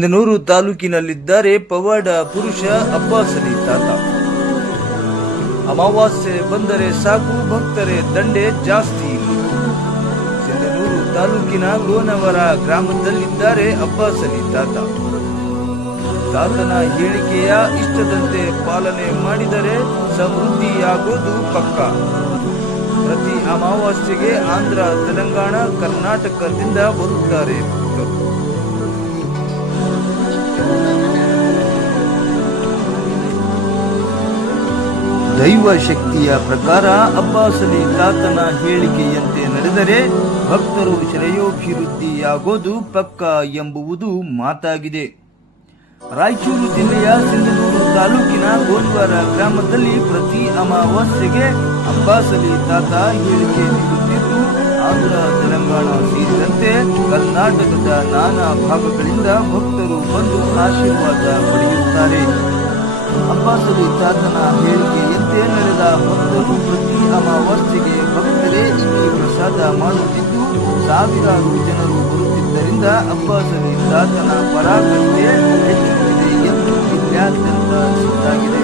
ಸಿಂಧನೂರು ತಾಲೂಕಿನಲ್ಲಿದ್ದಾರೆ ಪವಾಡ ಪುರುಷ ಅಬ್ಬಾಸ್ ಅಲಿ ತಾತ. ಅಮಾವಾಸ್ಯೆ ಬಂದರೆ ಸಾಕು ಭಕ್ತರೇ ದಂಡೆ ಜಾಸ್ತಿ. ಸಿಂಧನೂರು ತಾಲೂಕಿನ ಗೋನವರ ಗ್ರಾಮದಲ್ಲಿದ್ದಾರೆ ಅಬ್ಬಾಸ್ ಅಲಿ ತಾತ. ತಾತನ ಹೇಳಿಕೆಯ ಇಷ್ಟದಂತೆ ಪಾಲನೆ ಮಾಡಿದರೆ ಸಮೃದ್ಧಿಯಾಗೋದು ಪಕ್ಕ. ಪ್ರತಿ ಅಮಾವಾಸ್ಯೆಗೆ ಆಂಧ್ರ, ತೆಲಂಗಾಣ, ಕರ್ನಾಟಕದಿಂದ ಬರುತ್ತಾರೆ ಭಕ್ತರು. ದೈವ ಶಕ್ತಿಯ ಪ್ರಕಾರ ಅಬ್ಬಾಸ್ ಅಲಿ ತಾತನ ಹೇಳಿಕೆಯಂತೆ ನಡೆದರೆ ಭಕ್ತರು ಶ್ರೇಯೋಭಿವೃದ್ಧಿಯಾಗೋದು ಪಕ್ಕ ಎಂಬುವುದು ಮಾತಾಗಿದೆ. ರಾಯಚೂರು ಜಿಲ್ಲೆಯ ಸಿಂಧನೂರು ತಾಲೂಕಿನ ಗೋನ್ವಾರ ಗ್ರಾಮದಲ್ಲಿ ಪ್ರತಿ ಅಮಾವಾಸ್ಯೆಗೆ ಅಬ್ಬಾಸ್ ಅಲಿ ತಾತ ಹೇಳಿಕೆ ನೀಡುತ್ತಿದ್ದು, ಆಂಧ್ರ, ತೆಲಂಗಾಣ ಸೇರಿದಂತೆ ಕರ್ನಾಟಕದ ನಾನಾ ಭಾಗಗಳಿಂದ ಭಕ್ತರು ಬಂದು ಆಶೀರ್ವಾದ ಪಡೆಯುತ್ತಾರೆ. ಅಬ್ಬಾಸ್ ಅಲಿ ತಾತನ ಹೇಳಿಕೆಯಂತೆ ನಡೆದ ಭಕ್ತರು ಪ್ರತಿ ಅಮಾವಾಸ್ಯೆಗೆ ಭಕ್ತರೇ ಇಲ್ಲಿ ಪ್ರಸಾದ ಮಾಡುತ್ತಿದ್ದು, ಸಾವಿರಾರು ಜನರು ಬರುತ್ತಿದ್ದರಿಂದ ಅಬ್ಬಾಸ್ ಅಲಿ ತಾತನ ಪರಾಕ್ರಮೆ ಹೆಚ್ಚುತ್ತಿದೆ ಎಂದು ಜಿಲ್ಲಾದ್ಯಂತ ಸುತ್ತಾಗಿದೆ.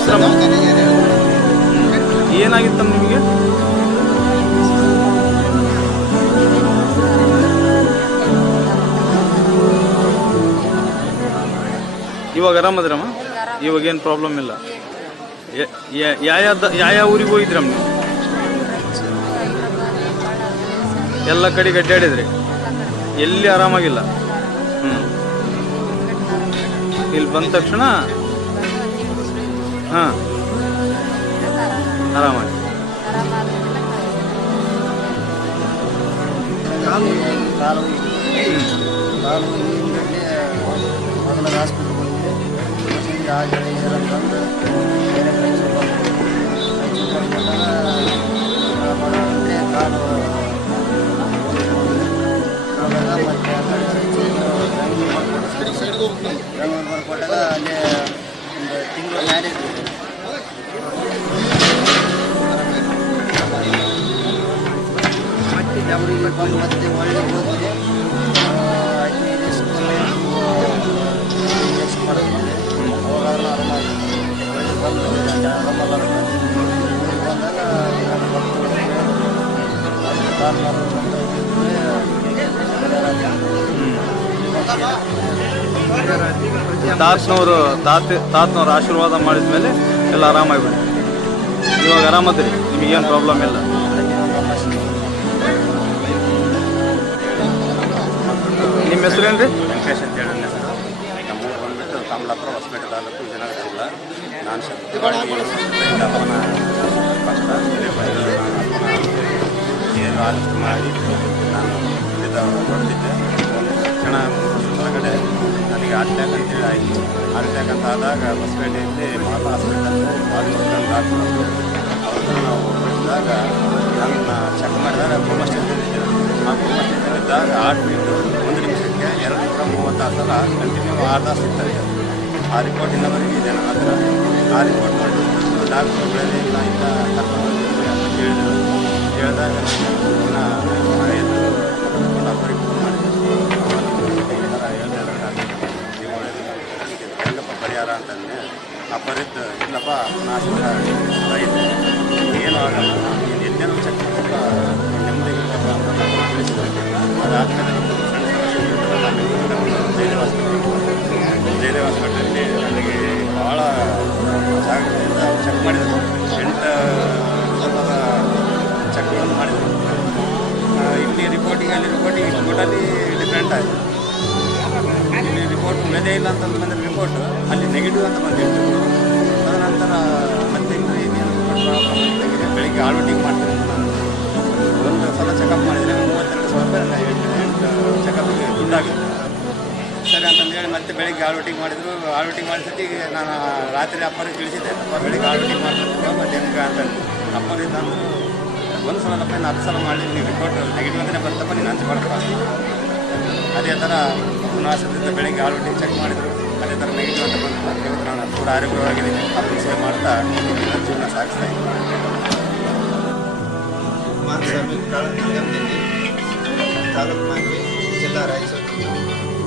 ಹೆಸರಮ್ಮ? ಏನಾಗಿತ್ತಮ್ಮ ನಿಮಗೆ? ಇವಾಗ ಆರಾಮದ್ರಮ್ಮ? ಇವಾಗ ಏನು ಪ್ರಾಬ್ಲಮ್ ಇಲ್ಲ. ಯಾವ ಊರಿಗೆ ಹೋಗಿದ್ರಮ್ಮ ನೀವು? ಎಲ್ಲ ಕಡೆಗೆ ಅಡ್ಡಾಡಿದ್ರಿ, ಎಲ್ಲಿ ಆರಾಮಾಗಿಲ್ಲ? ಇಲ್ಲಿ ಬಂದ ತಕ್ಷಣ ಹಾಂ ಆರಾಮಾಗಿ. ಮೊದಲ ಹಾಸ್ಪಿಟ್ಲ್ಗೆ ಹೋಗಿದ್ದೆ. ಆಗಲಿ ಬಂದು ಬೇರೆ ಮೈಸೂರು ಅಂದರೆ ಕಾಲು ಮತ್ತು ಬೆಂಗಳೂರು ಬರ್ಕೊಟ್ಟಾಗ ಅಲ್ಲಿ ಒಂದು ತಿಂಗಳು ಮ್ಯಾರೇಜ್ ಮತ್ತೆ ಬೆಂಗಳೂರಿಗೆ ಬಂದು ಮತ್ತೆ ಒಳ್ಳೆ ಹೋಗಿದೆ. 15 ದಿವಸಕ್ಕೊಮ್ಮೆ ಟೆಸ್ಟ್ ಮಾಡಿದ್ವಿ. ಅವಾಗಾದ್ರೂ ಆರಾಮಾಗಿ ಒಳ್ಳೆ ಬಂದು ಆರಾಮಲ್ಲ ಬಂದಾಗ ನಾನು ತಾತನವ್ರು ಆಶೀರ್ವಾದ ಮಾಡಿದ ಮೇಲೆ ಎಲ್ಲ ಆರಾಮಾಗಿಬಿಡಿ. ಇವಾಗ ಆರಾಮದ್ರಿ, ನಿಮಗೇನು ಪ್ರಾಬ್ಲಮ್ ಇಲ್ಲ. ನಿಮ್ಮ ಹೆಸರೇನು ರೀ? ವೆಂಕಟೇಶ್ ಅಂತ ಹೇಳಿ ನನ್ನ ಹೆಸರು. ನಮ್ಮೂರು ಬಂದುಬಿಟ್ಟು ಕಮಲಾಪುರ, ಹೊಸಪೇಟೆ ತಾಲೂಕು, ವಿಜಯನಗರ ಜಿಲ್ಲಾ. ನಾನು ಶಕ್ತಿವಾಗಿ ಅಪ್ಪನ ಕಷ್ಟ ಏನು ಆಲೋಚನೆ ಮಾಡಿ ನಾನು ಕೊಡ್ತಿದ್ದೆ. ಒಂದು ಕ್ಷಣ ಹೊರಗಡೆ ನನಗೆ ಹಾರ್ಟ್ ಅಟ್ಯಾಕ್ ಅಂತೇಳಿ ಆಯಿತು. ಹಾರ್ಟ್ ಅಟ್ಯಾಕ್ ಅಂತ ಆದಾಗ ಹೊಸಪೇಟೆಯಲ್ಲಿ ಮಾತಾ ಹಾಸ್ಪಿಟಲ್ ಡಾಕ್ಟ್ರು ಅವ್ರನ್ನ ನಾವು ಬಿಟ್ಟಿದಾಗ ನನ್ನ ಚೆಕ್ ಮಾಡಿದಾಗ ಕೋಮಾ ಸ್ಟೇಜಲ್ಲಿದ್ದೆ. ಆ ಕೋಮಾ ಸ್ಟೇಜಲ್ಲಿದ್ದಾಗ ಹಾರ್ಟ್ ಬೀಟು 1 ನಿಮಿಷಕ್ಕೆ 236 ಸಲ ಕಂಟಿನ್ಯೂ 6 ತಾಸು ಇರ್ತಾರೆ. ಆ ರಿಪೋರ್ಟ್ ಇನ್ನವರೆಗೆ ಇದೆ ನನ್ನ ಹತ್ರ. ಆ ರಿಪೋರ್ಟ್ ಮಾಡಿ ಡಾಕ್ಟ್ರು ಬೆಳೆದಿಲ್ಲ ಇಲ್ಲ ಕರ್ಕೊಂಡು ಅಂತ ಕೇಳಿದಾಗ ನಾನು ಎದ್ದು ಅಪ್ಪರಿಗೆ ಫೋನ್ ಮಾಡಿದ್ದೆ. ಈ ಥರ ಹೇಳ್ತಾ ನೀವು ಒಳ್ಳೆಯದಿಲ್ಲ ಹೆಂಗಪ್ಪ ಪರಿಹಾರ ಅಂತಂದರೆ ಅಪ್ಪರಿದ್ದು ಇಲ್ಲಪ್ಪ ನಾಶಕ ಇದೆ, ಏನೂ ಆಗಲ್ಲ, ನೀನು ಎಲ್ಲೇನೂ ಚೆಕ್ ಸ್ವಲ್ಪ ನೆಮ್ಮದಿಗಿಲ್ಲಪ್ಪ ಅಂತ ನಾನು ತಿಳಿಸಿದ್ರೆ ಅದಾದಮೇಲೆ ನಮ್ಮ ಫ್ರೆಂಡ್ಸ್ ಜಯದೇವ ಹಾಸ್ಪಿಟಲಲ್ಲಿ ನನಗೆ ಭಾಳ ಜಾಗ್ರತೆಯಿಂದ ಚೆಕ್ ಮಾಡಿದರು. 8 ಸಲದ ಚೆಕ್ಗಳನ್ನು ಮಾಡಿದರು. ಇಲ್ಲಿ ರಿಪೋರ್ಟಿಗೆ ಅಲ್ಲಿ ರಿಪೋರ್ಟಿಗೆ ಟೋಟಲಿ ಡಿಫ್ರೆಂಟ್ ಆಯಿತು. ಇಲ್ಲಿ ರಿಪೋರ್ಟ್ ಉಳಿದೇ ಇಲ್ಲ ಅಂತ ಬಂದರೆ ರಿಪೋರ್ಟ್ ಅಲ್ಲಿ ನೆಗೆಟಿವ್ ಅಂತ ಬಂದಿತ್ತು. ತದನಂತರ ಮತ್ತೆ ಇನ್ನೇನು ರಿಪೋರ್ಟ್ ಬೆಳಿಗ್ಗೆ ಆಲ್ಔಟಿಂಗ್ ಮಾಡ್ತೀನಿ. ನಾನು ಒಂದು ಸಲ ಚೆಕಪ್ ಮಾಡಿದರೆ 32,000 ರೂಪಾಯಿ 8 ಚೆಕಪ್ಗೆ ದುಡ್ಡಾಗುತ್ತೆ. ಸರಿ ಅಂತಂದೇಳಿ ಮತ್ತೆ ಬೆಳಿಗ್ಗೆ ಆಲ್ಔಟಿಂಗ್ ಮಾಡಿದ್ರು. ಆಲ್ಔಟಿಂಗ್ ಮಾಡಿಸೋತ್ತಿಗೆ ನಾನು ರಾತ್ರಿ ಅಪ್ಪರಿಗೆ ತಿಳಿಸಿದ್ದೆ, ಅಪ್ಪ ಬೆಳಿಗ್ಗೆ ಆಲ್ಔಟಿಂಗ್ ಮಾಡ್ಬೇಕು ಮತ್ತೆ ಹೆಂಗೆ ಅಂತಂದು. ಅಪ್ಪರಿಗೆ ನಾನು ಒಂದು ಸಲಪ್ಪ ಇನ್ನು 10 ಸಲ ಮಾಡಿ ನೀವು ರಿಪೋರ್ಟ್ ನೆಗೆಟಿವ್ ಅಂತಲೇ ಬರ್ತಪ್ಪ, ನೀನು ಹಂಚ್ಕೊಡಪ್ಪ. ಅದೇ ಥರ ಪುನಃ ಬೆಳಿಗ್ಗೆ ಆಲ್ಔಟಿಂಗ್ ಚೆಕ್ ಮಾಡಿದರು. ಅದೇ ಥರ ನೆಗೆಟಿವ್ ಅಂತ ಬಂತು. ಇವತ್ತು ನಾನು ಕೂಡ ಆರೋಗ್ಯವಾಗಿದ್ದೀನಿ. ಅಪ್ಪನ ಸೇವೆ ಮಾಡ್ತಾ ನನ್ನ ಜೀವನ ಸಾಗಿಸ್ತಾ ಇದ್ದೀನಿ. ಕುಮಾರಸ್ವಾಮಿ ತಾಲೂಕು ಮಾನ್ವಿ, ಜಿಲ್ಲಾ ರಾಯಚೂರು.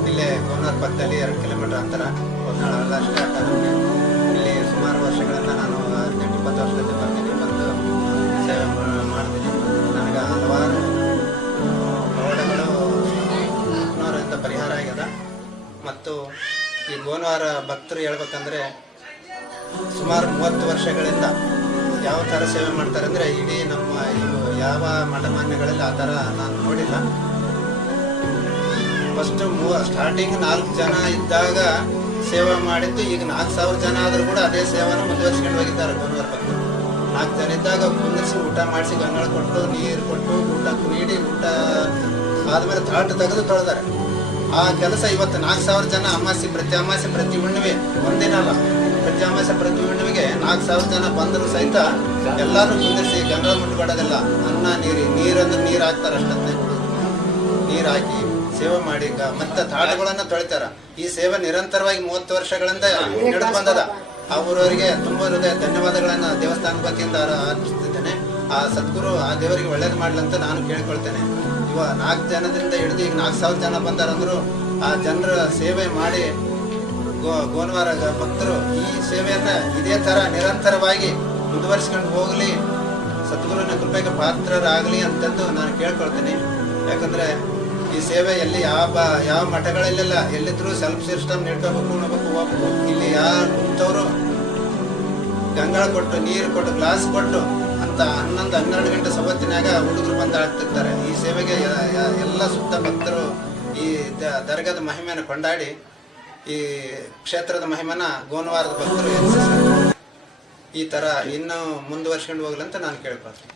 ಇಲ್ಲೇ ಕೋನಾರ್ ಪಕ್ಕದಲ್ಲಿ 2 ಕಿಲೋಮೀಟರ್ ಅಂತರ ಹೊನ್ನಾಳ ರಾಷ್ಟ್ರೀಯ ಅಕಾಡೆಮಿ. ಇಲ್ಲಿ ಸುಮಾರು ವರ್ಷಗಳಿಂದ ನಾನು 18-20 ವರ್ಷದಲ್ಲಿ ಬರ್ತೀನಿ, ಬಂದು ಸೇವೆ ಮಾಡ್ತೀನಿ. ನನಗೆ ಹಲವಾರು ರೋಗಗಳು ಆತ್ಮವರಿಂದ ಪರಿಹಾರ ಆಗ್ಯದ. ಮತ್ತು ಈ ಗೋನವಾರ ಭಕ್ತರು ಹೇಳ್ಬೇಕಂದ್ರೆ ಸುಮಾರು 30 ವರ್ಷಗಳಿಂದ ಯಾವ ಥರ ಸೇವೆ ಮಾಡ್ತಾರೆ ಅಂದರೆ ಇಡೀ ನಮ್ಮ ಯಾವ ಮಠಮಾನ್ಯಗಳಲ್ಲಿ ಆ ಥರ ನಾನು ನೋಡಿಲ್ಲ. ಫಸ್ಟು ಸ್ಟಾರ್ಟಿಂಗ್ 4 ಜನ ಇದ್ದಾಗ ಸೇವೆ ಮಾಡಿದ್ದು, ಈಗ 4,000 ಜನ ಆದರೂ ಕೂಡ ಅದೇ ಸೇವೆನ ಮುಂದುವರಿಸ್ಕೊಂಡು ಹೋಗಿದ್ದಾರೆ. ಗೋನವಾರ ಭಕ್ತರು 4 ಜನ ಇದ್ದಾಗ ಕುಂದಿರಿಸಿ ಊಟ ಮಾಡಿಸಿ ಗಂಗಳ ಕೊಟ್ಟು ನೀರು ಕೊಟ್ಟು ಊಟ ನೀಡಿ ಊಟ ಆದಮೇಲೆ ತಾಟು ತೆಗೆದು ತೊಳೆದಾರೆ. ಆ ಕೆಲಸ ಇವತ್ತು 4,000 ಜನ ಪ್ರತಿ ಅಮಾಸೆ ಪ್ರತಿ ಹುಣ್ಣಿಮೆ ಒಂದಿನ ಅಲ್ಲ, ಪ್ರತಿ ಅಮಾಸೆ ಪ್ರತಿ ಹುಣ್ಣಿಮೆಗೆ 4,000 ಜನ ಬಂದರೂ ಸಹಿತ ಎಲ್ಲರೂ ಕುಂದಿರಿಸಿ ಗಂಗಳ ಮುಟ್ಟುಕೊಡೋದಿಲ್ಲ. ಅನ್ನ ನೀರಂದ್ರೆ ನೀರು ಹಾಕ್ತಾರೆ ಅಷ್ಟಂತೆ, ನೀರು ಹಾಕಿ ಸೇವೆ ಮಾಡಿ ಮತ್ತೆ ತಾಟುಗಳನ್ನು ತೊಳಿತಾರ. ಈ ಸೇವೆ ನಿರಂತರವಾಗಿ 30 ವರ್ಷಗಳಿಂದ ನಡೆದು ಬಂದದ. ಅವರವರಿಗೆ ತುಂಬ ಹೃದಯ ಧನ್ಯವಾದಗಳನ್ನು ದೇವಸ್ಥಾನದ ವತಿಯಿಂದ ಅರ್ಪಿಸ್ತಿದ್ದೇನೆ. ಆ ಸದ್ಗುರು ಆ ದೇವರಿಗೆ ಒಳ್ಳೇದು ಮಾಡ್ಲಂತ ನಾನು ಕೇಳ್ಕೊಳ್ತೇನೆ. ಇವಾಗ 4 ಜನದಿಂದ ಹಿಡಿದು ಈಗ 4,000 ಜನ ಬಂದಾರಂದ್ರು ಆ ಜನರ ಸೇವೆ ಮಾಡಿ ಗೋನವಾರ ಭಕ್ತರು ಈ ಸೇವೆಯನ್ನ ಇದೇ ತರ ನಿರಂತರವಾಗಿ ಮುಂದುವರಿಸ್ಕೊಂಡು ಹೋಗ್ಲಿ, ಸದ್ಗುರುವಿನ ಕೃಪೆಗೆ ಪಾತ್ರರಾಗಲಿ ಅಂತಂದು ನಾನು ಕೇಳ್ಕೊಳ್ತೀನಿ. ಯಾಕಂದ್ರೆ ಈ ಸೇವೆ ಎಲ್ಲಿ ಯಾವ ಮಠಗಳಲ್ಲೆಲ್ಲ ಎಲ್ಲಿದ್ರು ಸೆಲ್ಫ್ ಸಿಸ್ಟಮ್ ನಿಡ್ಕೋಬೇಕು, ಉಣ್ಬೇಕು, ಹೋಗ್ಬೇಕು. ಇಲ್ಲಿ ಯಾರು ಕುಂತವರು ಗಂಗಾಳ ಕೊಟ್ಟು ನೀರು ಕೊಟ್ಟು ಗ್ಲಾಸ್ ಕೊಟ್ಟು ಅಂತ 11-12 ಗಂಟೆ ಸವತ್ತಿನಾಗ ಹುಡುಗರು ಬಂದು ಆಡ್ತಿರ್ತಾರೆ. ಈ ಸೇವೆಗೆ ಎಲ್ಲ ಸುತ್ತ ಭಕ್ತರು ಈ ದರ್ಗಾದ ಮಹಿಮೆಯನ್ನು ಕೊಂಡಾಡಿ ಈ ಕ್ಷೇತ್ರದ ಮಹಿಮೆನ ಗೋನವಾರದ ಭಕ್ತರು ಈ ಥರ ಇನ್ನೂ ಮುಂದುವರ್ಸ್ಕೊಂಡು ಹೋಗ್ಲಿ ಅಂತ ನಾನು ಕೇಳ್ಕೊಳ್ತೀನಿ.